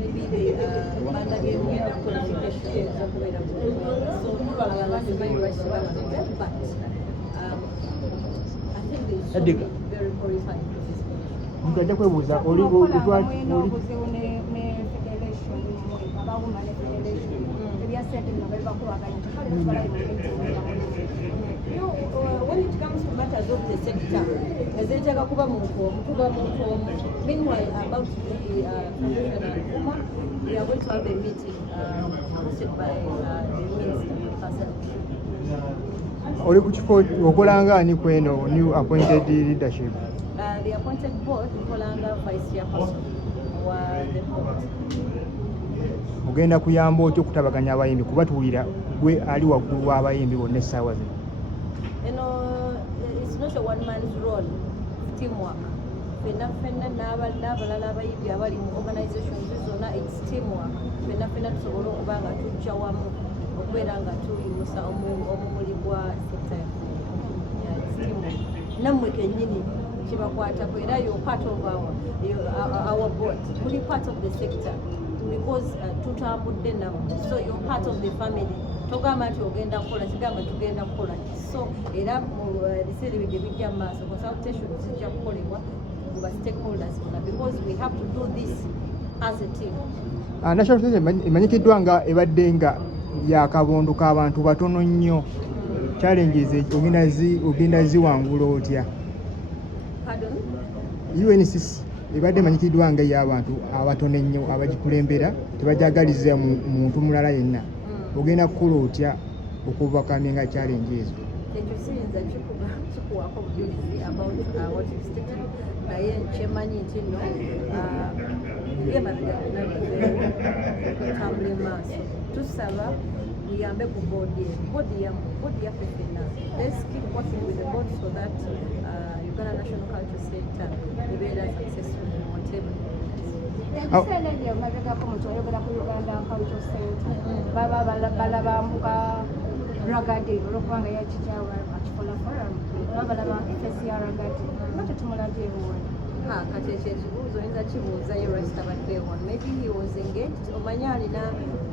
Maybe the qualifications of but I think they should be very qualified for this when it comes to matters of the sector, meanwhile, about the we are going to have a meeting hosted by the minister. New appointed leadership. The appointed board, Kolanga Vice Chairperson, were the board. Ogenda kuyamba otyo kutabaganya abayimbi kubatuulira gwe ali waggulu w'abayimbi bonna essaawa zino. It's not a one man's role, teamwork. Phina n'abalala abayimbi abali mu organizations zonna, it's teamwork. Phina tusobole okuba nga tujja wamu okubeera nga tuyimusa omumuli gwa sekta yaffe. Nammwe kennyini kibakwatako era you're part of our board. Muli part of the sector. Because tutambudde nabo, so you're part of the family. Togamba nti ogenda kukola kigamba tugenda kukola. So era ebiseera ebyo bijja mu maaso consultation zijja kukolebwa ku ba stakeholders because we have to do this as a team. National Assembly emanyikiddwa nga ebadde nga yakabondo k'abantu batono nnyo. Challenges ogenda ziwangula otya? Pardon? UNCC ebadde manyikiddwa nga y'abantu abatono ennyo abagikulembera tebajagaliza muntu mulala yenna. Ogenda kukola otya okubakamya challenge ezo? Ekyosinza kikuwaako bujulizi about what you stated naye kyemanyi nti nno yemabega kutambula emaaso tusaba muyambe ku boodi yaffe ffenna. Let's keep working with the board so that Uganda National Culture Center ebeera successful in whatever. Ebiseera mabegako mutwayogera ku Uganda Culture Center baba balabambuka ragadi olwokubanga yakitaawa akikola forum babalaba fesi ya ragadi bate tumulabye ebuwona. Kati ekyo ekibuuzo oyinza kibuuzayo lwasita baddeewa. Maybe he was engaged omanye alina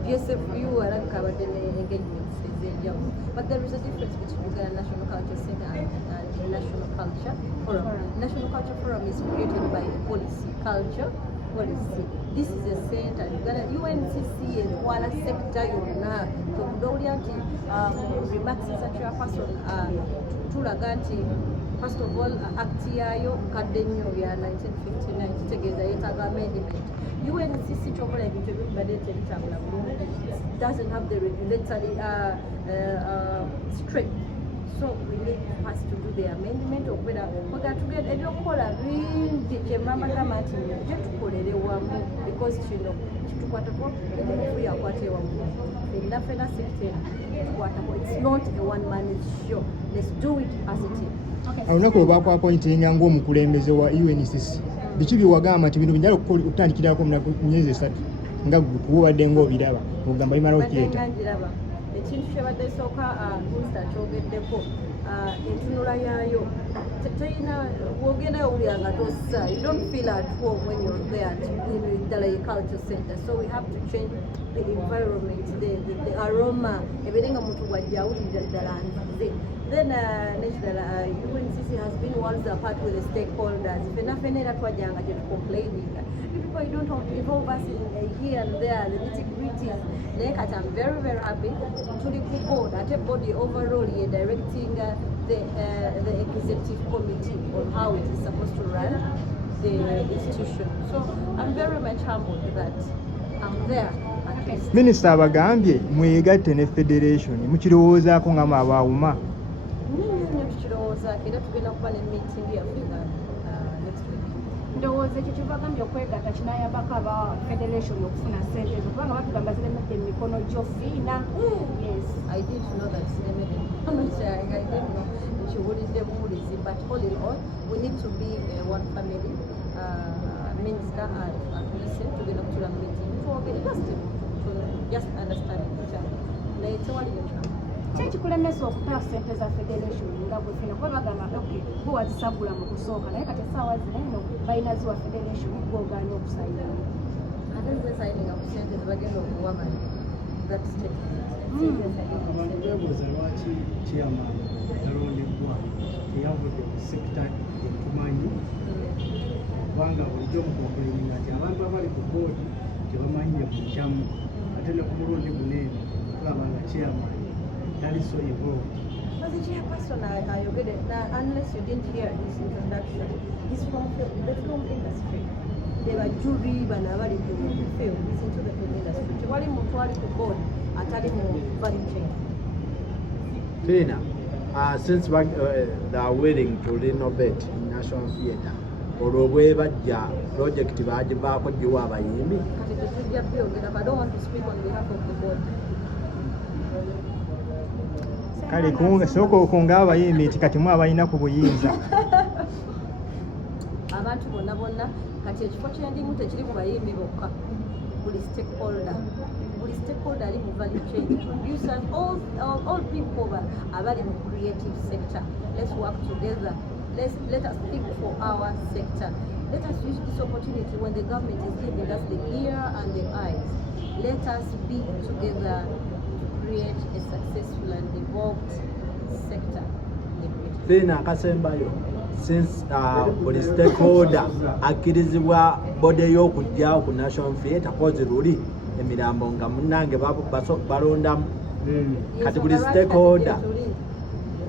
PSFU alabika abadde ne engagements ez'enjawulo. But there is a difference between Uganda National Culture Center and National Culture Forum. National Culture Forum is created by policy, culture, policy. This is a center. UNCC etwala sector yonna. Tokudowulya nti remarks za chairperson tulaga nti first of all act yayo kadde nnyo ya 1959 kitegeeza yeetaaga amendment. UNCC kyokola ebintu ebibadde tebitambula bulungi. Doesn't have the regulatory strength. So we need first to do the amendment okubeera tugenda ebyokukola bingi kyemama gamba nti nje tukolere wamu because kino kitukwatako omuntu yakwata ewamu ffenna sector tukwatako. It's not a one man show. Let's do it as a team. Olunaku lwebakwa appointinga ng'omukulembeze wa UNCC biki byewagamba nti bino binyala okutandikirako mu myezi 3 nga kubadde ng'obiraba ogamba bimala okireeta? Ekintu kyebadde sooka minisita kyogeddeko entunula yaayo teyina wogenda owulira nga tossa. You don't feel at home when you're there ddala culture center. So we have to change the environment, the aroma ebere nga muntu wajja awulira ddala nzize. Then UNCC has been worlds apart with the stakeholders. Ffenna era twajjanga complaining. People you don't involve us in here and there, the nitty-gritties. But I'm very, very happy to the board. At a body overall, you're directing the executive committee on how it is supposed to run the institution. So I'm very much humbled that I'm there. Minister abagambye mwegatte ne federation mukirowoozaako nga mwabaawuma? Tukirowooza era tugenda kuba ne meeting yaffe next week. ndowooza ekyo kyebagambye okwegatta kinayambako aba federation okufuna sente ezo kubanga batugamba ziremedde mu mikono gyo Phina. Yes, I didn't know that ziremedde mu mikono gyange. I didn't know nkiwulidde buwulizi, but all in all we need to be one family. Minister listen tugenda kutula mu meeting twogere just understand each other. Naye tewali mukyama. Kyekikulemesa okupewa sente za federation nga bwe Phina kuba bagamba okay bo wazisagula mu kusooka naye kati essaawa zino eno balina ziwa federation gwogaanya okusayiramu. Ate nze sayininga ku sente zebagenda okuwa mani that statement. Abantu beebuuza lwaki chairman yalondebwa teyavudde ku sekita etumanyi kubanga bulijjo mukompulaininga nti abantu abali ku boodi tebamanyire ku kyamu ate ne ku mulundi guneeno tulaba nga chairman tali so involved. As a chairperson, unless you didn't hear his introduction, he's from the film industry. They were jury, banabali film. He's into the film industry. Tewali muntu ali ku board atali mu value chain. Phina, since they are willing to renovate National Theatre, olwobwe bajja project bagivaako giwa abayimbi. Kati tetujja byogera, I don't want to speak on behalf of the board. kale sooka okunga abayimbi nti kati mwe abalina ku buyinza. Abantu bonna kati ekifo kyendimu tekiri ku bayimbi bokka, buli stakeholder ali mu value chain, producers, all people abali mu creative sector. Let's work together. Let us think for our sector. Let us use this opportunity when the government is giving us the ear and the eyes. Let us be together to create a successful and evolved sector. Phina akasembayo since buli stakeholder akkirizibwa bode y'okujjawo ku National Theatre kozi luli emirambo nga munnange balondamu kati buli stakeholder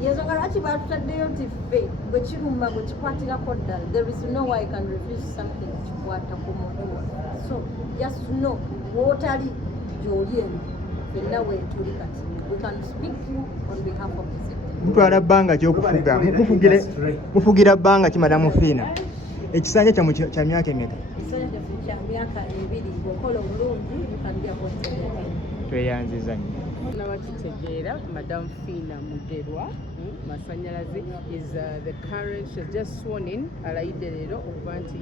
yensonga lwaki batutaddeyo nti ffe bwe kiruma bwe kikwatirako ddala. There is no way I can refuse something kikwata ku muntu waffe. So just know wootali gy'oli eno fenna weetuli kati we can speak on behalf of the sector. Mutwala bbanga ky'okufuga mufugira bbanga ki Madamu Phina? Ekisanja kya myaka emeka? Ekisanja kya myaka 2 bw'okola obulungi ukandya kwettegerera. Tweyanziza nnyo. Nabakitegeera Madam Phina Masanyalaze is the current, she's just sworn in alayidde leero okuba nti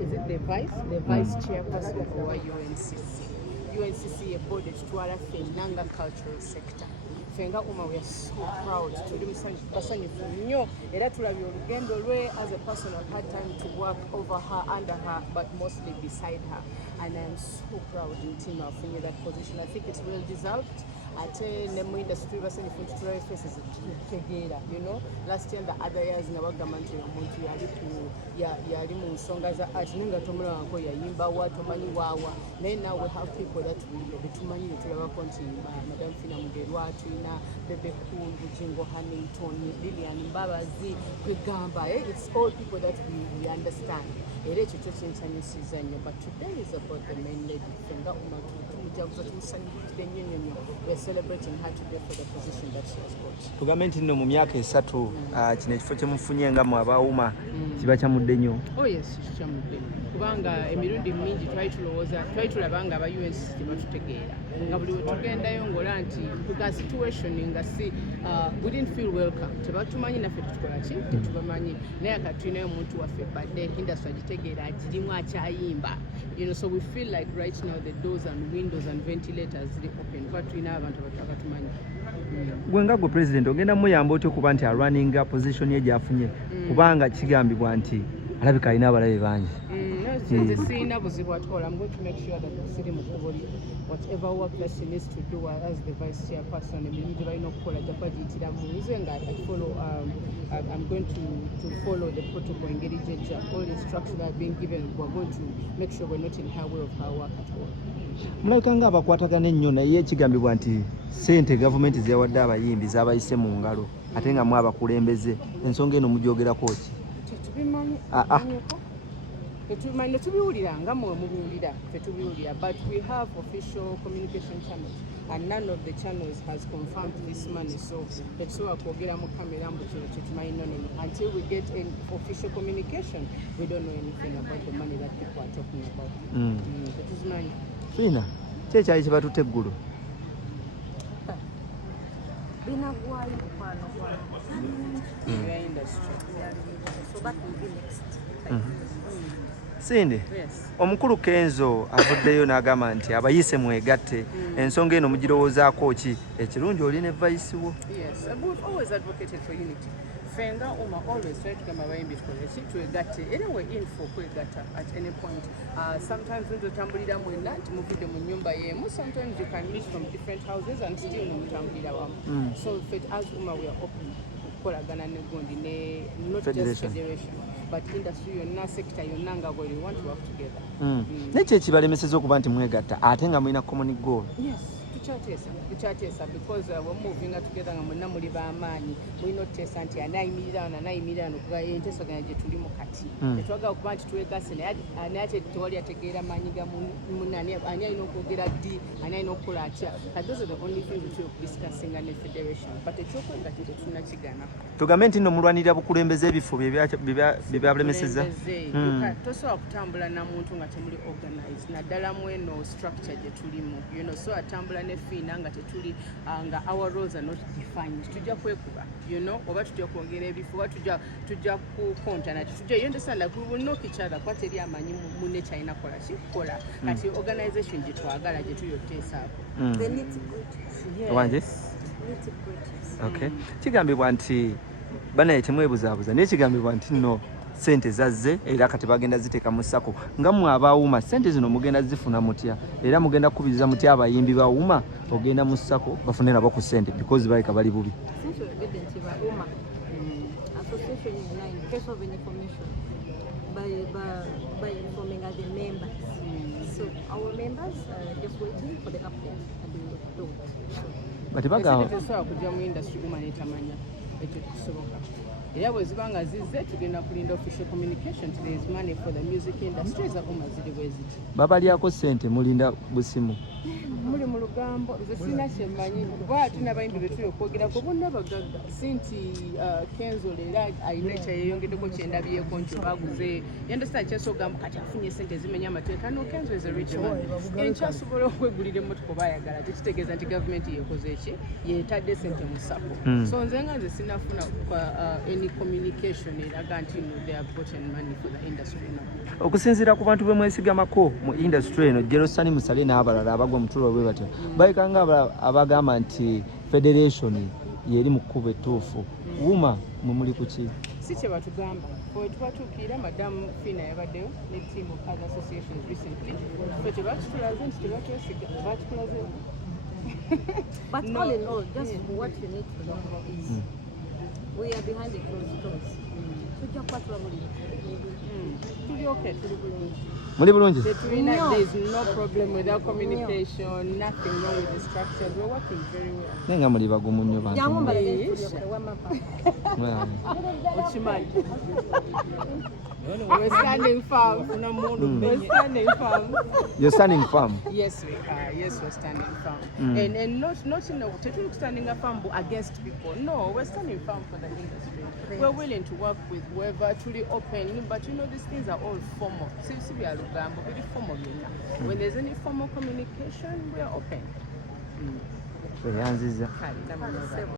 is it the vice chairperson for UNCC ye board ekitwala ffenna nga cultural sector. Fenga Uma, we are so proud tuli basanyufu nnyo era tulabye olugendo lwe as a person I've had time to work over her, under her, but mostly beside her, and I am so proud in team of that position. I think it's well deserved. Ate ne mu industry basanyufu ntitulabe faces tegeera, you know, last year and the other years nga bagamba nti omuntu yali mu nsonga za art nenga tomulaba nko yayimba wa tomanyi waawa naye now we have people that betumanyi tulabako nti Madam Phina Mugerwa tulina Bebe Cool, Bujingo Hamilton, Lillian Mbabazi, kwegamba it's all people that we understand era ekyo kyo kinsanyusiza nnyo, but today is about the main lady Fenga Uma tujaguza tumusanyukire nnyo. We're celebrating her today for the position that she has got. Tugambe nti nno mu myaka 3 kino ekifo kye mufunye nga mu abaawuma kiba kyamudde nnyo. Oh yes, kyamudde kubanga emirundi mingi twali tulaba nga aba UNCC tebatutegeera nga buli we tugendayo ng'ola nti tuga situation nga si we didn't feel welcome, tebatumanyi naffe tutukola ki tetubamanyi naye akati tulinayo omuntu waffe badde industry agitegeera agirimu akyayimba, you know, so we feel like right now the doors and windows and ventilators ziri open kuba tulina abantu abatumanyi. Gwe nga gwe president ogenda muyamba otya okuba nti arunninga position ye gyafunye kubanga kigambibwa nti alabika alina abalabe bangi? Nze sirina buzibu at all. I'm going to make sure that the city mukubuli whatever work that she needs to do as the vice chairperson emirimu balina okukola gyakugiyitiramu nze nga I'm going to follow the protocol engeri gyejja. All instructions are being given. We're going to make sure we're not in her way of her work at all. Mulabika nga abakwatagana ennyo naye kigambibwa nti sente gavumenti zeyawadde abayimbi z'abayise mu ngalo ate nga mwe abakulembeze, ensonga eno mugyogerako ki? Tetubimanyi Tetumanyi tubiwulira nga mwe mubiwulira tetubiwulira, but we have official communication channels and none of the channels has confirmed this money, so tetusobola kwogera mu kamera mbu kino kyetumanyi no. Until we get an official communication we don't know anything about the money that people are talking about. Tetuzimanyi. Phina, kyekyali kye batutte eggulu? binagwayo mukwano gwange. Industry. So that will be next. Sinde, Yes. omukulu Kenzo avuddeyo n'agamba nti abayise mwegatte, ensonga eno mugirowoozaako ki? Ekirungi oli ne vice wo. Yes, we've always advocated for unity. Fenga Uma always try to come abayimbi twegatte. Anyway, in for kwegatta at any point. Sometimes when you tambulira mwena nti muvudde mu nnyumba y'emu, sometimes you can meet from different houses and still mutambulira wamu. So as Uma we are open kukolagana ne gundi ne not just federation but industry yonna sector yonna nga we want to work together. Nekyo ekibalemeseza okuba nti mwegatta ate nga mulina common goal. Yes. Tukyatesa because we're moving together nga mwenna muli b'amaanyi mulina otuteesa nti anayimirira wano kuba entesaganya gye tulimu kati tetwagala okuba nti twegase naye ate tewali ategeera maanyi ga munne ani alina okwogera ddi ani alina okukola atya. Those are the only things we are discussing ne federation but ekyokwegatta tetulina kigana. Tugambe nti nno mulwanirira bukulembeze ebifo byebabulemeseza. Tosobola kutambula na muntu nga temuli organize naddala mu eno structure gye tulimu so atambula ne Phina nga tetuli nga our roles are not defined. Tujja kwekuba oba tujja kwogera ebifo oba tujja kukontana tujja you understand like we will know each other kwate eri amanyi munne kyalina kola kikola kati organization gye twagala gye tuyoteesaako. The nitty-gritty. Wanje? Nitty-gritty. Okay. Kigambibwa nti banaye temwebuzaabuza naye kigambibwa nti nno sente zazze era kati bagenda ziteeka mu ssako nga mmwe abaawuma sente zino mugenda zifuna mutya era mugenda kukubiriza mutya abayimbi baawuma ogenda mu ssako bafune nabo ku sente because baleka bali bubi. Since we're getting to Uma, association is now in case of information by informing other members. So our members are just waiting for the update and we will do it. Bati bagamba tesobola kujja mu industry Uma netamanya ekyo kisoboka. Era bwe ziba nga zizze tugenda kulinda official communication to there is money for the music industry za Uma ziri bwe ziti. babalyako sente mulinda busimu. Muli mu lugambo nze sirina kyemmanyi kuba tulina abayimbi be tuli okwogerako bonna bagagga sinti Kenzo leero alina ekyayeyongeddeko kyendabyeko nti baguze you understand kyesogamba kati afunye sente zimenya amateeka no Kenzo is a rich man enkyasobola okwegulira emmotoka oba ayagala tekitegeeza nti gavumenti yekoze ki yeetadde sente mu ssako so nze nga nze sinafuna any communication eraga nti they have gotten money for the industry okusinziira ku bantu bemwesigamako mu industry eno Jerosani Musale n'abalala abagwa mu tulo bwe batyo bayikanga abagamba nti federation yeri mu kkubo ettuufu Uma mwe muli ku ki? si kye batugamba bwe tubatuukirira madamu Phina yabaddeyo ne team of other associations recently fe tebatutulaze nti tebatwesiga batutulaze But all in all, just what you need to know is we are behind the closed doors. Tujja kuba tulabulira. tuli okay tuli bulungi. Muli bulungi? There is no problem with our communication, nothing wrong with the structure. We're working very well. Nenga muli bagumu nnyo bantu. Jangu mbala Yes. What you mind? We're standing firm. We're standing firm. You're standing firm. Yes, we are. Yes, we're standing firm. And not standing firm against people. No, we're standing firm for the industry. We're willing to work with whoever, truly open. But these things are all formal. See, we are very formal. When there's any formal communication, we are open. Yanziza.